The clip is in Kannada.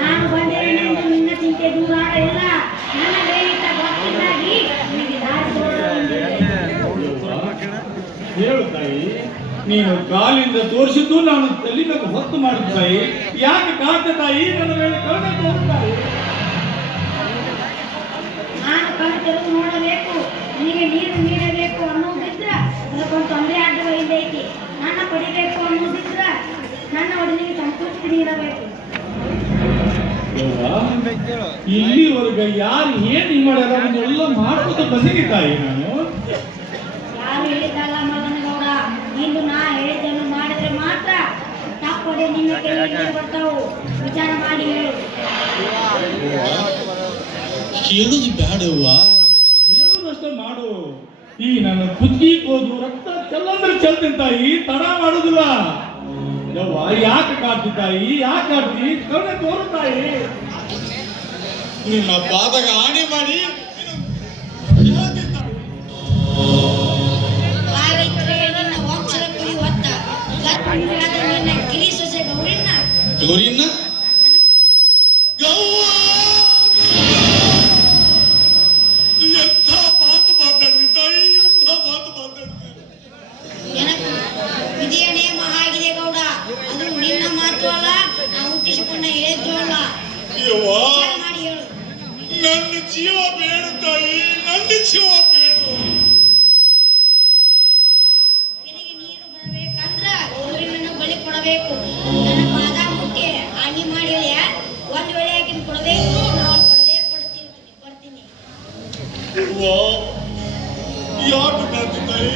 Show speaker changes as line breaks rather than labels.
ನಾನು
ಬಂದಿರೇನೆಂದು ನಿನ್ನ ಚಿಂತೆ ದೂರ ಆಗಲಿಲ್ಲ ನನ್ನ ಬೇಡಿತ ಭಕ್ತಿಗಾಗಿ.
ಹೇಳು ತಾಯಿ ನೀನು ಕಾಲಿಂದ ತೋರಿಸಿದ್ದು ನಾನು ತಲ್ಲಿಬೇಕು ಹೊತ್ತು ಮಾಡಿದ ತಾಯಿ. ಯಾಕೆ ಕಾಡ್ತ ತಾಯಿ? ನನ್ನ ಮೇಲೆ ಕಳೆದ ತೋರು
ನಾನು ಕಣ್ಣು ತೆರೆದು ನೋಡಬೇಕು. ನಿನಗೆ ನೀರು ನೀಡಬೇಕು ಅನ್ನೋದಿದ್ರ ಅದಕ್ಕೊಂದು ತೊಂದರೆ ಆಗುವ ಇಲ್ಲೈತಿ ನನ್ನ ಪಡಿಬೇಕು ಅನ್ನೋದಿದ್ರ ನನ್ನ ಒಡನಿಗೆ ಸಂತೋಷ ನೀಡಬೇಕು.
ಇಲ್ಲಿವರೆಗೆ ಯಾರು ಏನ್ ಮಾಡ್ಯಾರ ಅದನ್ನೆಲ್ಲ ಮಾಡ್ಕೊತ ತಾಯಿ ನಾನು?
ಇಂದು ನಾ ಹೇಳಿದ್ದನ್ನು ಮಾಡಿದ್ರೆ ಮಾತ್ರ ತಪ್ಪದೆ ನಿನ್ನ ಕೈಯಲ್ಲಿ ಬರ್ತಾವು. ವಿಚಾರ ಮಾಡಿ ಹೇಳು.
ಹೇಳುದು ಬೇಡವ್ವ ಹೇಳುದಷ್ಟೇ ಮಾಡು. ಈ ನನ್ನ ಬುದ್ಧಿ ಹೋದು ರಕ್ತ ಚೆಲ್ಲಂದ್ರೆ ಚೆಲ್ತಿಂತಾಯಿ ತಾಯಿ ತಡ ಮಾಡುದಿಲ್ಲ. ಯವ್ವ ಯಾಕೆ ಕಾಡ್ತಿ ತಾಯಿ ಯಾಕೆ ಕಾಡ್ತಿ ಕರುಣೆ ತೋರು ತಾಯಿ ನಿನ್ನ ಪಾದಗ ಆಣೆ ಮಾಡಿ
ಹಾಗಿದ್ರೆ ನಿನ್ನ ವಂಶದ ಕುರಿ ಹೊತ್ತ ಗರ್ಭಿಣಿಯಾದ ನಿನ್ನ ಕಿರಿ ಸೊಸೆ ಗೌರಿನ
ಗೌರಿನ ಗವ್ವ! ಎಂಥ ಮಾತು ಮಾತಾಡಿದೆ ತಾಯಿ ಎಂಥ ಮಾತು ಮಾತಾಡಿದೆ
ಅದು ನಿನ್ನ ಮಾತು ಅಲ್ಲ ನಾವು ಹುಟ್ಟಿಸಿಕೊಂಡ ಹೇಳಿದ್ದು ಅಲ್ಲ.
ಯವ್ವ
ವಿಚಾರ ಮಾಡಿ ಹೇಳು.
ನನ್ನ ಜೀವ ಬೇಡ ತಾಯಿ ನನ್ನ ಜೀವ ಬೇಡ.
ಕೆರೆಗೆ ನೀರು ಬರಬೇಕಂದ್ರ ಗೌರಿನನ್ನು ಬಲಿ ಕೊಡಬೇಕು. ನನ್ನ ಪಾದ ಮುಟ್ಟಿ ಹಾನಿ ಮಾಡಿ ಹೇಳ್ಯ ಒಂದ್ ವೇಳೆ ಆಕಿನ ಕೊಡಬೇಕು ನಾವು ಕೊಡದೇ ಕೊಡ್ತೀನಿ
ಬರ್ತೀನಿ ಯಾಕೆ ತಾಯಿ?